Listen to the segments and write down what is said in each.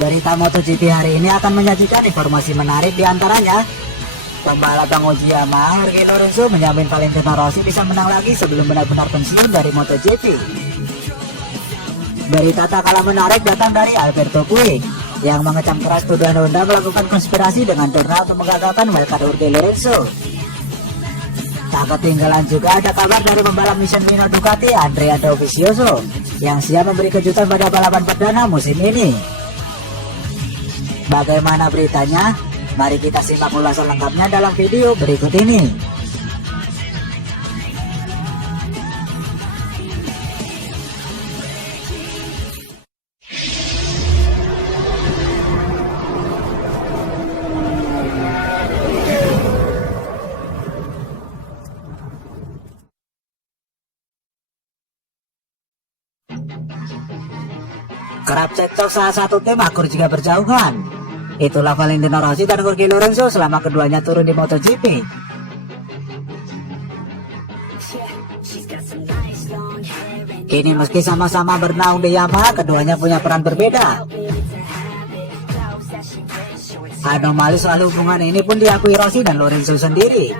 Berita MotoGP hari ini akan menyajikan informasi menarik, diantaranya pembalap penguji Yamaha Jorge Lorenzo menjamin Valentino Rossi bisa menang lagi sebelum benar-benar pensiun dari MotoGP. Berita tak kalah menarik datang dari Alberto Puig yang mengecam keras tuduhan Honda melakukan konspirasi dengan Dorna untuk menggagalkan wildcard Jorge Lorenzo. Tak ketinggalan juga ada kabar dari pembalap Michelin Ducati Andrea Dovizioso yang siap memberi kejutan pada balapan perdana musim ini. Bagaimana beritanya? Mari kita simak ulasan lengkapnya dalam video berikut ini. Kerap cekcok salah satu tim akur jika berjauhan. Itulah Valentino Rossi dan Jorge Lorenzo selama keduanya turun di MotoGP. Kini meski sama-sama bernaung di Yamaha, keduanya punya peran berbeda. Anomali soal hubungan ini pun diakui Rossi dan Lorenzo sendiri.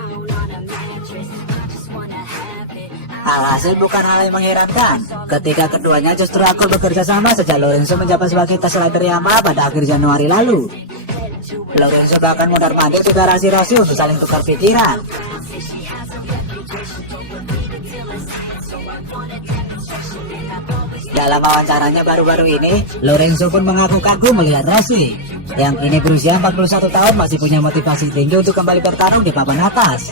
Alhasil bukan hal yang mengherankan ketika keduanya justru akur bekerja sama sejak Lorenzo menjabat sebagai test rider Yamaha pada akhir Januari lalu. Lorenzo bahkan mondar-mandir ke garasi Rossi untuk saling tukar pikiran. Dalam wawancaranya baru-baru ini, Lorenzo pun mengaku kagum melihat Rossi yang kini berusia 41 tahun masih punya motivasi tinggi untuk kembali bertarung di papan atas.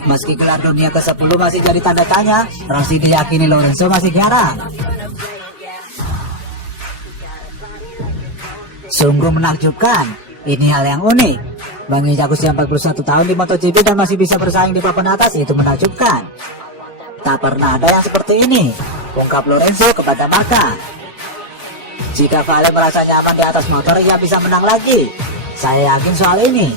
Meski gelar dunia ke-10 masih jadi tanda tanya, Rossi diyakini Lorenzo masih garang. Sungguh menakjubkan, ini hal yang unik. Menginjak usia 41 tahun di MotoGP dan masih bisa bersaing di papan atas, itu menakjubkan. Tak pernah ada yang seperti ini, ungkap Lorenzo kepada Marca. Jika Vale merasa nyaman di atas motor, ia bisa menang lagi. Saya yakin soal ini.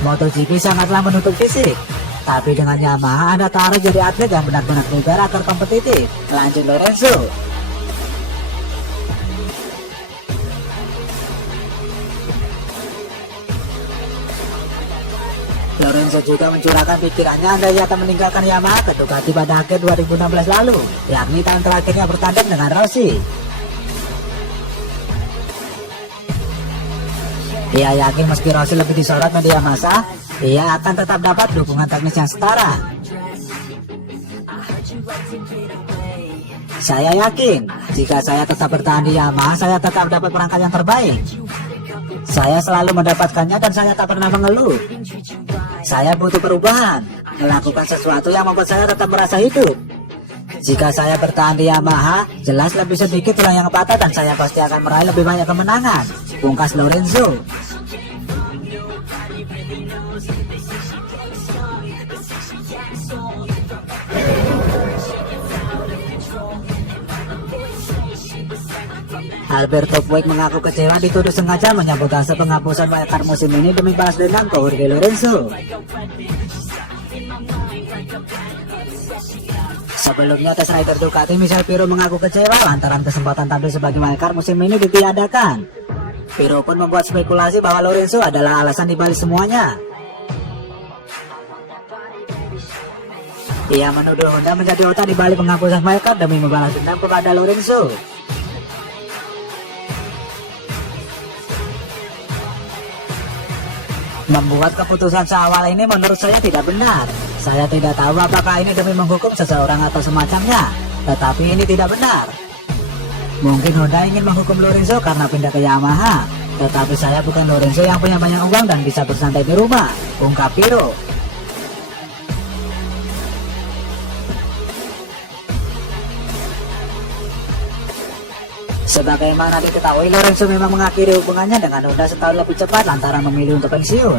MotoGP sangatlah menuntut fisik, tapi dengan Yamaha Anda tak harus jadi atlet yang benar-benar bugar agar kompetitif, lanjut Lorenzo. Lorenzo juga mencurahkan pikirannya andai ia akan meninggalkan Yamaha ke Ducati pada akhir 2016 lalu, yakni tahun terakhirnya bertandem dengan Rossi. Ia yakin meski Rossi lebih disorot media massa, ia akan tetap dapat dukungan teknis yang setara. Saya yakin, jika saya tetap bertahan di Yamaha, saya tetap dapat perangkat yang terbaik. Saya selalu mendapatkannya dan saya tak pernah mengeluh. Saya butuh perubahan, melakukan sesuatu yang membuat saya tetap merasa hidup. Jika saya bertahan di Yamaha, jelas lebih sedikit tulang yang patah dan saya pasti akan meraih lebih banyak kemenangan, pungkas Lorenzo. Alberto Puig mengaku kecewa dituduh sengaja menyambut hasil penghapusan wildcard musim ini demi balas dendam ke Jorge Lorenzo. Sebelumnya test rider Ducati Michel Pirro mengaku kecewa lantaran kesempatan tampil sebagai wildcard musim ini ditiadakan. Pirro pun membuat spekulasi bahwa Lorenzo adalah alasan dibalik semuanya. Ia menuduh Honda menjadi otak dibalik penghapusan wildcard demi membalas dendam kepada Lorenzo. Membuat keputusan seawal ini menurut saya tidak benar. Saya tidak tahu apakah ini demi menghukum seseorang atau semacamnya, tetapi ini tidak benar. Mungkin Honda ingin menghukum Lorenzo karena pindah ke Yamaha, tetapi saya bukan Lorenzo yang punya banyak uang dan bisa bersantai di rumah, ungkap Pirro. Sebagaimana diketahui, Lorenzo memang mengakhiri hubungannya dengan Honda setahun lebih cepat lantaran memilih untuk pensiun.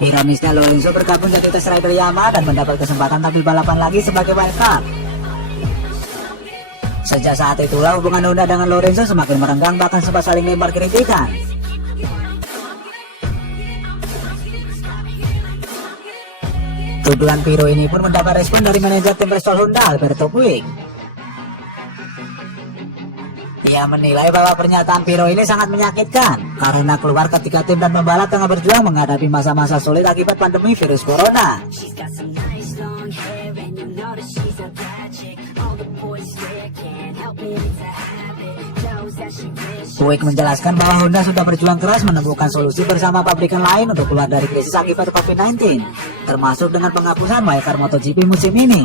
Ironisnya, Lorenzo bergabung jadi test rider Yamaha dan mendapat kesempatan tampil balapan lagi sebagai wildcard. Sejak saat itulah hubungan Honda dengan Lorenzo semakin merenggang, bahkan sempat saling lempar kritikan. Tuduhan Piro ini pun mendapat respon dari manajer tim Bristol Honda Alberto Puig. Ia menilai bahwa pernyataan Piro ini sangat menyakitkan karena keluar ketika tim dan pembalap tengah berjuang menghadapi masa-masa sulit akibat pandemi virus corona. Puig menjelaskan bahwa Honda sudah berjuang keras menemukan solusi bersama pabrikan lain untuk keluar dari krisis akibat COVID-19, termasuk dengan penghapusan wildcard MotoGP musim ini.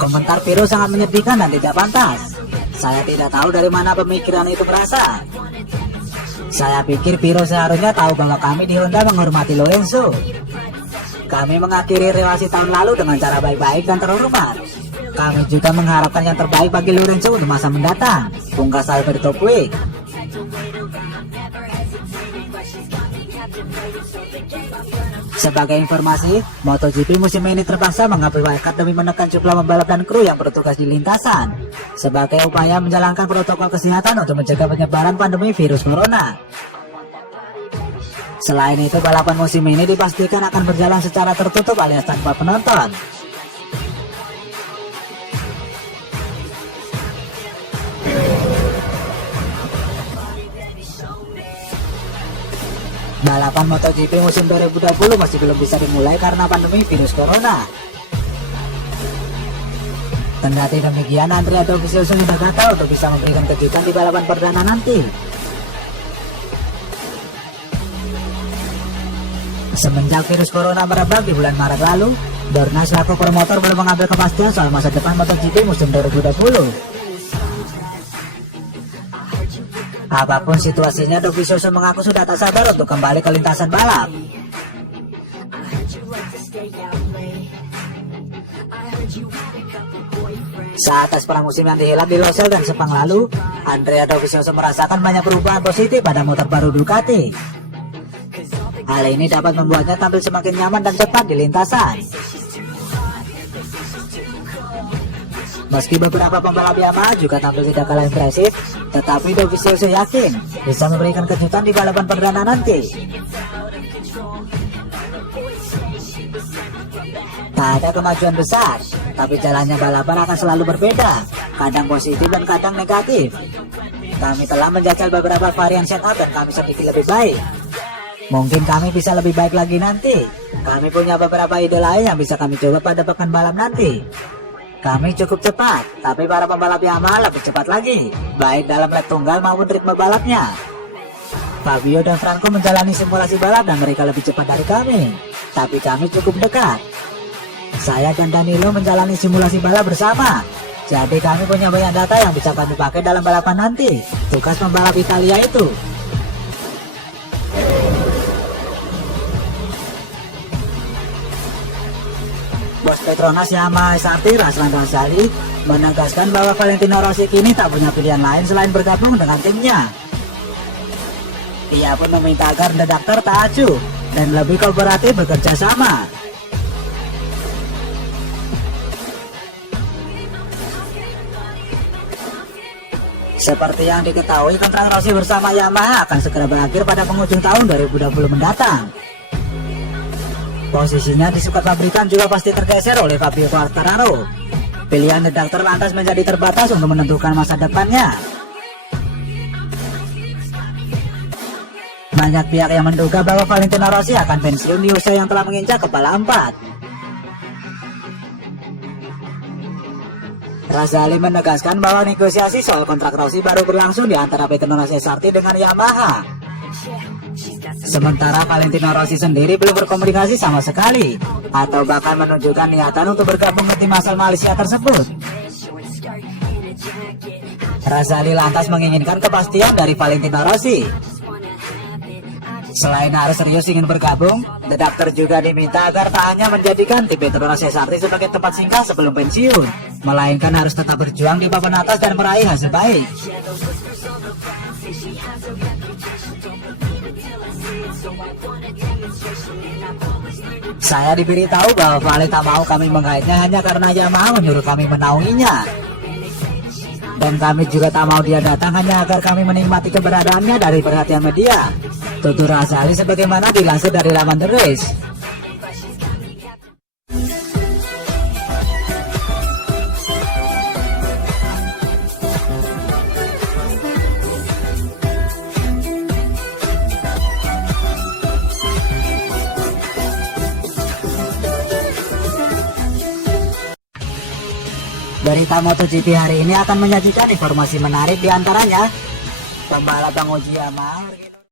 Komentar Piro sangat menyedihkan dan tidak pantas. Saya tidak tahu dari mana pemikiran itu berasal. Saya pikir Piro seharusnya tahu bahwa kami di Honda menghormati Lorenzo. Kami mengakhiri relasi tahun lalu dengan cara baik-baik dan terhormat. Kami juga mengharapkan yang terbaik bagi Lorenzo untuk masa mendatang, pungkas Alberto Puig. Sebagai informasi, MotoGP musim ini terpaksa mengambil wildcard demi menekan jumlah pembalap dan kru yang bertugas di lintasan, sebagai upaya menjalankan protokol kesehatan untuk mencegah penyebaran pandemi virus corona. Selain itu, balapan musim ini dipastikan akan berjalan secara tertutup alias tanpa penonton. Balapan MotoGP musim 2020 masih belum bisa dimulai karena pandemi virus corona. Kendati demikian, Andrea Dovizioso sudah gagal untuk bisa memberikan kejutan di balapan perdana nanti. Semenjak virus corona merebak di bulan Maret lalu, Dorna selaku promotor belum mengambil kepastian soal masa depan MotoGP musim 2020. Apapun situasinya, Dovizioso mengaku sudah tak sabar untuk kembali ke lintasan balap. Saat tes pramusim yang dihelat di Losail dan Sepang lalu, Andrea Dovizioso merasakan banyak perubahan positif pada motor baru Ducati. Hal ini dapat membuatnya tampil semakin nyaman dan cepat di lintasan. Meski beberapa pembalap Yamaha juga tampil tidak kalah impresif, tetapi Dovizioso yakin bisa memberikan kejutan di balapan perdana nanti. Tak ada kemajuan besar, tapi jalannya balapan akan selalu berbeda, kadang positif dan kadang negatif. Kami telah menjajal beberapa varian setup dan kami sedikit lebih baik. Mungkin kami bisa lebih baik lagi nanti. Kami punya beberapa ide lain yang bisa kami coba pada pekan balap nanti. Kami cukup cepat, tapi para pembalap Yamaha lebih cepat lagi, baik dalam lap tunggal maupun ritme balapnya. Fabio dan Franco menjalani simulasi balap dan mereka lebih cepat dari kami, tapi kami cukup dekat. Saya dan Danilo menjalani simulasi balap bersama, jadi kami punya banyak data yang bisa kami pakai dalam balapan nanti. Tugas pembalap Italia itu. Bos Petronas Yamaha SRT Razlan Razali menegaskan bahwa Valentino Rossi kini tak punya pilihan lain selain bergabung dengan timnya. Ia pun meminta agar The Doctor tak acuh dan lebih kooperatif bekerja sama. Seperti yang diketahui, kontrak Rossi bersama Yamaha akan segera berakhir pada penghujung tahun 2020 mendatang. Posisinya di squad pabrikan juga pasti tergeser oleh Fabio Quartararo. Pilihan The Doctor lantas menjadi terbatas untuk menentukan masa depannya. Banyak pihak yang menduga bahwa Valentino Rossi akan pensiun di usia yang telah menginjak kepala 4. Razali menegaskan bahwa negosiasi soal kontrak Rossi baru berlangsung di antara Petronas SRT dengan Yamaha. Sementara Valentino Rossi sendiri belum berkomunikasi sama sekali, atau bahkan menunjukkan niatan untuk bergabung ke tim asal Malaysia tersebut. Razali lantas menginginkan kepastian dari Valentino Rossi. Selain harus serius ingin bergabung, The Doctor juga diminta agar tak hanya menjadikan tim Petronas SRT sebagai tempat singgah sebelum pensiun, melainkan harus tetap berjuang di papan atas dan meraih hasil baik. Saya diberitahu bahwa Vale tak mau kami menggaitnya hanya karena Yamaha menyuruh kami menaunginya. Dan kami juga tak mau dia datang hanya agar kami menikmati keberadaannya dari perhatian media. Tutur Azali sebagaimana dilansir dari laman The Race. Berita MotoGP hari ini akan menyajikan informasi menarik diantaranya pembalap menguji Yamaha